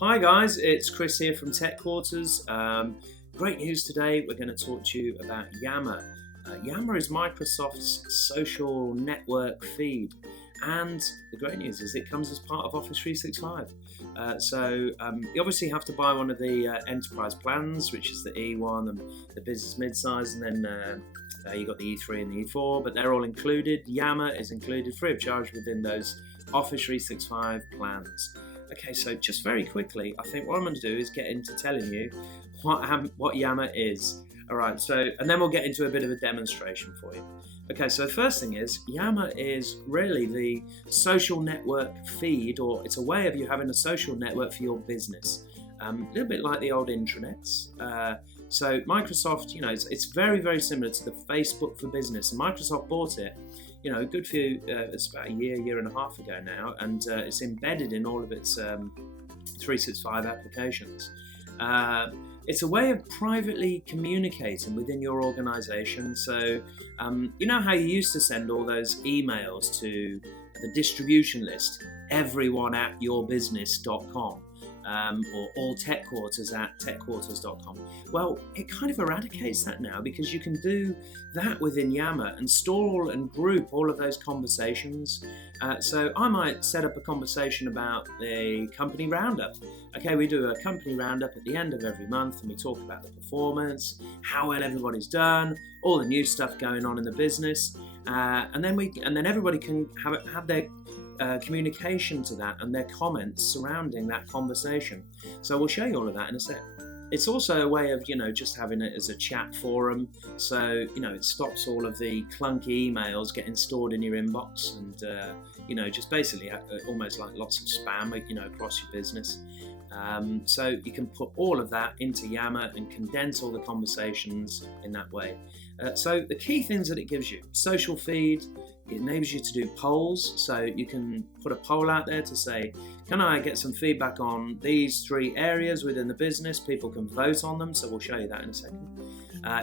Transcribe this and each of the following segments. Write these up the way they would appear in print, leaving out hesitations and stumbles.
Hi guys, it's Chris here from Tech Quarters. Great news today. We're going to talk to you about Yammer. Yammer is Microsoft's social network feed, and the great news is it comes as part of Office 365. You obviously have to buy one of the enterprise plans, which is the E1 and the business mid-size, and then you've got the E3 and the E4, but they're all included. Yammer is included free of charge within those Office 365 plans. Okay, so just very quickly, I think what I'm going to do is get into telling you what Yammer is. All right, and then we'll get into a bit of a demonstration for you. Okay, so the first thing is, Yammer is really the social network feed, or it's a way of you having a social network for your business. A little bit like the old intranets. So Microsoft, it's very, very similar to the Facebook for business. And Microsoft bought it, a good few, it's about a year and a half ago now, and it's embedded in all of its 365 applications. It's a way of privately communicating within your organization. So, you know how you used to send all those emails to the distribution list, everyone@yourbusiness.com, or alltechquarters@techquarters.com. Well, it kind of eradicates that now, because you can do that within Yammer and store and group all of those conversations. So I might set up a conversation about the company roundup. Okay, we do a company roundup at the end of every month, and we talk about the performance, how well everybody's done, all the new stuff going on in the business, and then everybody can have their communication to that and their comments surrounding that conversation. So we'll show you all of that in a sec. It's also a way of, just having it as a chat forum. So, it stops all of the clunky emails getting stored in your inbox and, just basically almost like lots of spam, across your business. So you can put all of that into Yammer and condense all the conversations in that way. So the key things that it gives you: social feed. It enables you to do polls, so you can put a poll out there to say, can I get some feedback on these 3 areas within the business? People can vote on them, so we'll show you that in a second.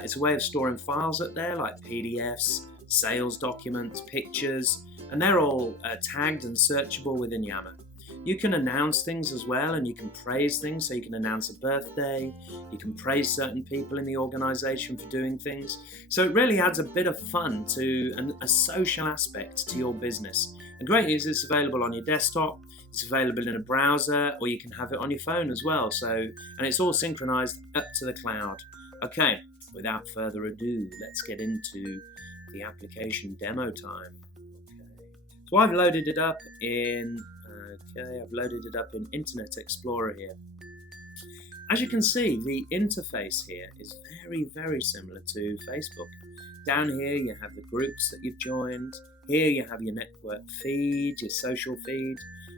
It's a way of storing files up there, like PDFs, sales documents, pictures, and they're all tagged and searchable within Yammer. You can announce things as well, and you can praise things. So you can announce a birthday, you can praise certain people in the organization for doing things. So it really adds a bit of fun to a social aspect to your business. And great news, it's available on your desktop, it's available in a browser, or you can have it on your phone as well. And it's all synchronized up to the cloud. Okay, without further ado, let's get into the application demo time. Okay, so I've loaded it up in Internet Explorer here. As you can see, the interface here is very, very similar to Facebook. Down here you have the groups that you've joined. Here you have your network feed, your social feed,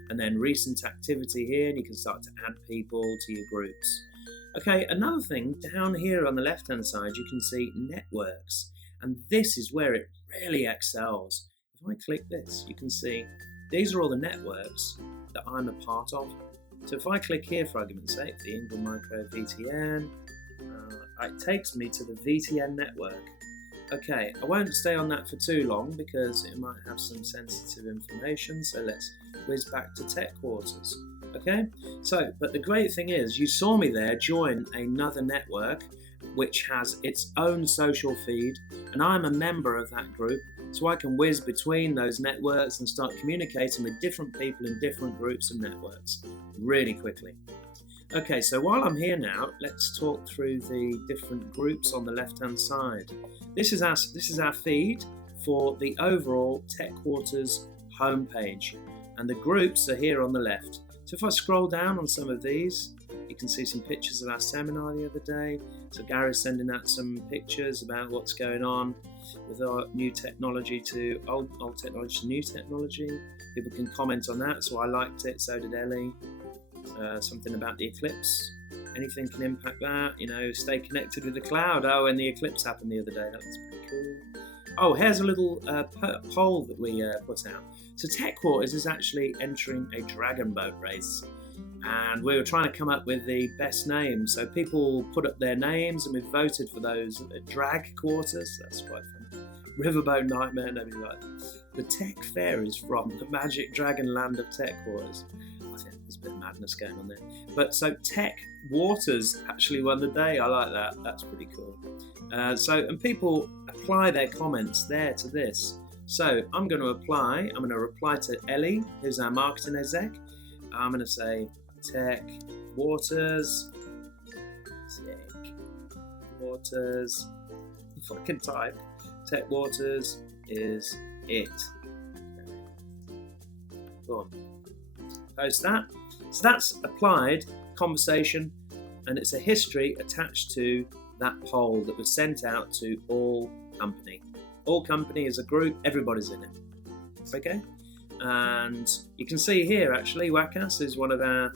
and then recent activity here, and you can start to add people to your groups. Okay, another thing, down here on the left-hand side, you can see networks, and this is where it really excels. If I click this, you can see these are all the networks that I'm a part of. So if I click here, for argument's sake, the Ingram Micro VTN, it takes me to the VTN network. Okay, I won't stay on that for too long because it might have some sensitive information, so let's whiz back to Tech Quarters. Okay, but the great thing is, you saw me there join another network which has its own social feed, and I'm a member of that group, so I can whiz between those networks and start communicating with different people in different groups and networks really quickly. Okay, so while I'm here now, let's talk through the different groups on the left-hand side. This is our feed for the overall Tech Quarters homepage, and the groups are here on the left. So if I scroll down on some of these, you can see some pictures of our seminar the other day. So Gary's sending out some pictures about what's going on with our new technology to old technology to new technology. People can comment on that, so I liked it, so did Ellie. Something about the eclipse. Anything can impact that, stay connected with the cloud. Oh, and the eclipse happened the other day, that was pretty cool. Oh, here's a little poll that we put out. So Tech Quarters is actually entering a dragon boat race, and we were trying to come up with the best name. So people put up their names, and we voted for those. Drag Quarters, that's quite funny. Riverboat Nightmare, nobody like that. The Tech Fair is from the Magic Dragon Land of Tech Quarters. I think it's bit of madness going on there. But so Tech Waters actually won the day. I like that. That's pretty cool. And people apply their comments there to this. So I'm going to reply to Ellie, who's our marketing exec. I'm going to say Tech Waters. If I can type, Tech Waters is it. Go on. Post that. So that's applied conversation, and it's a history attached to that poll that was sent out to all company. All company is a group, everybody's in it. Okay? And you can see here actually, Wakas is one of our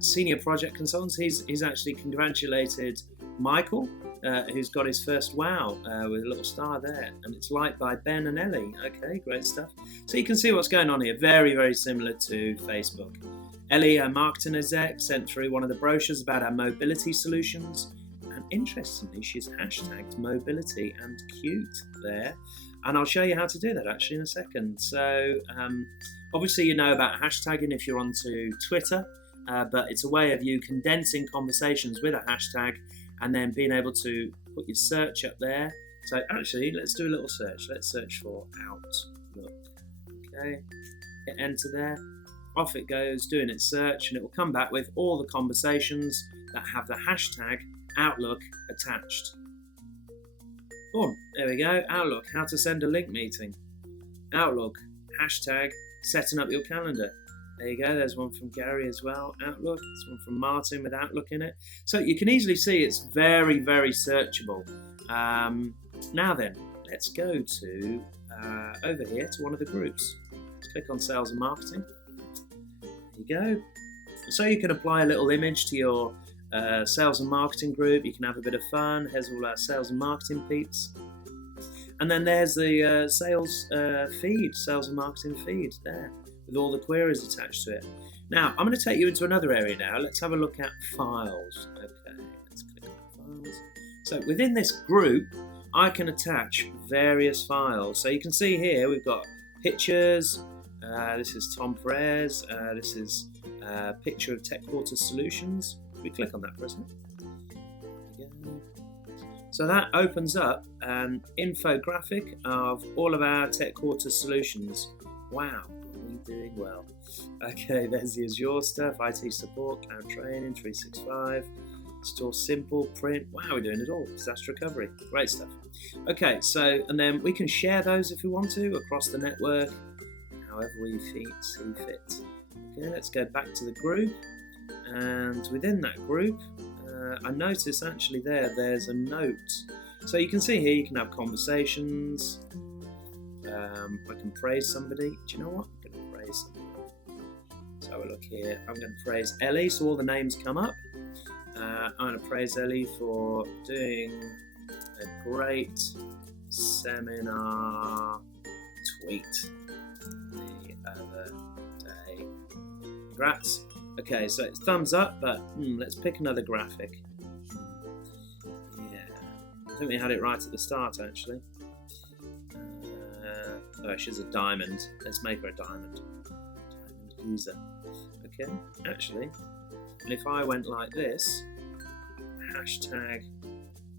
senior project consultants. He's actually congratulated Michael, who's got his first wow with a little star there, and it's liked by Ben and Ellie. Okay, great stuff. So you can see what's going on here. Very, very similar to Facebook. Ellie, our marketing exec, sent through one of the brochures about our mobility solutions, and interestingly, she's hashtagged mobility and cute there, and I'll show you how to do that actually in a second. So obviously you know about hashtagging if you're onto Twitter, but it's a way of you condensing conversations with a hashtag and then being able to put your search up there. So actually, let's do a little search. Let's search for Outlook. Okay, hit enter there. Off it goes, doing its search, and it will come back with all the conversations that have the hashtag Outlook attached. Boom, there we go. Outlook, how to send a link meeting. Outlook, hashtag setting up your calendar. There you go, there's one from Gary as well, Outlook. There's one from Martin with Outlook in it. So you can easily see it's very, very searchable. Now then, let's go to over here to one of the groups. Let's click on Sales and Marketing. There you go. So you can apply a little image to your Sales and Marketing group. You can have a bit of fun. Here's all our Sales and Marketing peeps. And then there's the sales and marketing feed there, with all the queries attached to it. Now, I'm going to take you into another area now. Let's have a look at files. Okay, let's click on files. So within this group, I can attach various files. So you can see here, we've got pictures. This is Tom Perez. This is a picture of Tech Quarter Solutions. We click on that for a second. There we go. So that opens up an infographic of all of our Tech Quarter Solutions. Wow. Doing well. Okay, there's the Azure stuff, IT support, cloud training, 365, store simple, print. Wow, we're doing it all. Disaster recovery, great stuff. Okay, so and then we can share those if we want to across the network, however we see fit. Okay, let's go back to the group, and within that group, I notice actually there's a note. So you can see here you can have conversations. I can praise somebody. Do you know what? I'm going to praise somebody. So have a look here. I'm going to praise Ellie, so all the names come up. I'm going to praise Ellie for doing a great seminar tweet the other day. Congrats. Okay, so it's thumbs up, but let's pick another graphic. Yeah, I think we had it right at the start actually. Oh, she's a diamond. Let's make her a diamond. Diamond user. Okay, actually, and if I went like this, hashtag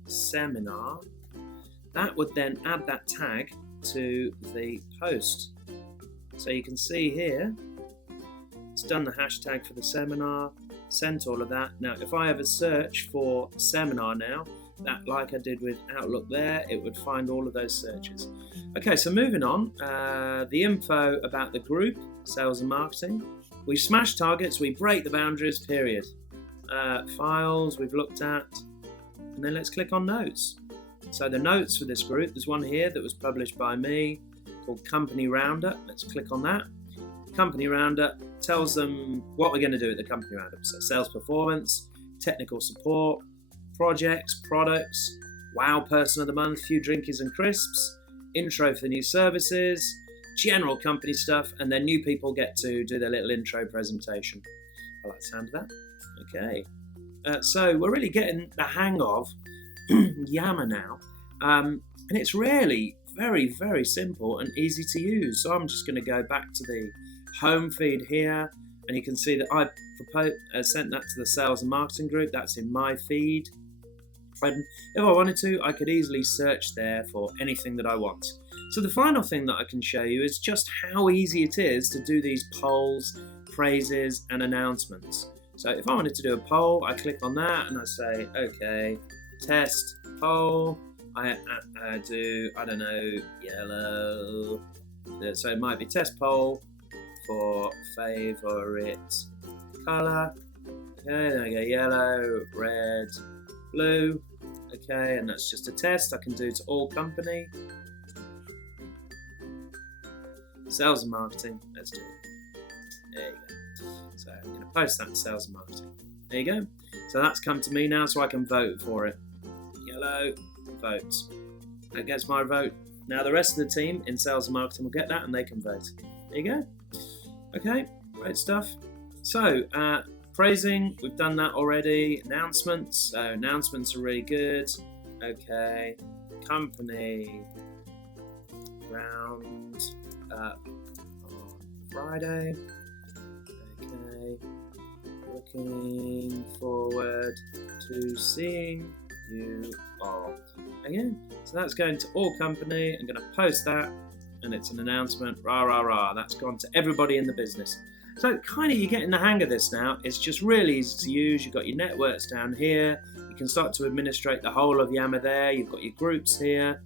seminar, that would then add that tag to the post. So you can see here, it's done the hashtag for the seminar, sent all of that. Now, if I have a search for seminar now, that, like I did with Outlook there, it would find all of those searches. Okay, so moving on, the info about the group, sales and marketing. We smash targets, we break the boundaries, period. Files we've looked at, and then let's click on notes. So the notes for this group, there's one here that was published by me called Company Roundup. Let's click on that. Company Roundup tells them what we're going to do at the Company Roundup. So sales performance, technical support, projects, products, wow person of the month, few drinkies and crisps, intro for new services, general company stuff, and then new people get to do their little intro presentation. I like the sound of that. Okay. So we're really getting the hang of Yammer now. And it's really very, very simple and easy to use. So I'm just going to go back to the home feed here. and you can see that I sent that to the sales and marketing group. That's in my feed. And if I wanted to, I could easily search there for anything that I want. So the final thing that I can show you is just how easy it is to do these polls, phrases, and announcements. So if I wanted to do a poll, I click on that and I say, okay, test poll. I do, I don't know, yellow. So it might be test poll for favorite color. Okay, then I go yellow, red, blue. Okay, and that's just a test I can do to all company. Sales and marketing, let's do it. There you go. So I'm going to post that to sales and marketing. There you go. So that's come to me now, so I can vote for it. Yellow, vote. That gets my vote. Now the rest of the team in sales and marketing will get that and they can vote. There you go. Okay, great stuff. So, phrasing, we've done that already. Announcements, so announcements are really good. Okay, company round up on Friday. Okay, looking forward to seeing you all. Again, so that's going to all company. I'm going to post that, and it's an announcement. Rah rah rah. That's gone to everybody in the business. So kind of you're getting the hang of this now. It's just really easy to use. You've got your networks down here. You can start to administrate the whole of Yammer there. You've got your groups here.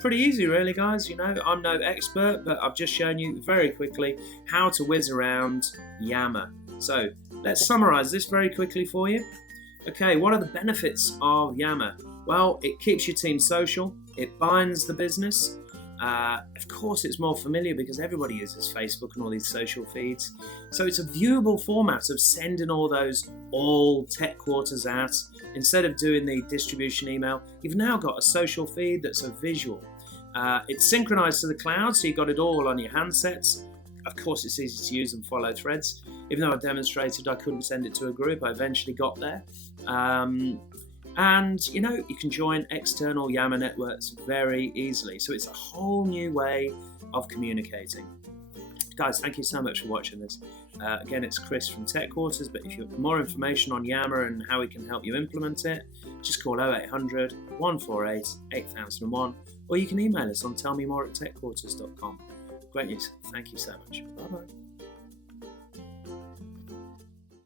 Pretty easy really, guys. You know, I'm no expert, but I've just shown you very quickly how to whiz around Yammer. So let's summarize this very quickly for you. Okay, what are the benefits of Yammer? Well, it keeps your team social. It binds the business. Of course, it's more familiar because everybody uses Facebook and all these social feeds. So it's a viewable format of sending all those all tech quarters out. Instead of doing the distribution email, you've now got a social feed that's a visual. It's synchronized to the cloud, so you've got it all on your handsets. Of course, it's easy to use and follow threads. Even though I demonstrated I couldn't send it to a group, I eventually got there. And you know, you can join external Yammer networks very easily. So it's a whole new way of communicating. Guys, thank you so much for watching this. Again, it's Chris from Tech Quarters, but if you want more information on Yammer and how we can help you implement it, just call 0800 148 8001, or you can email us on tellmemore@techquarters.com. Great news. Thank you so much. Bye-bye.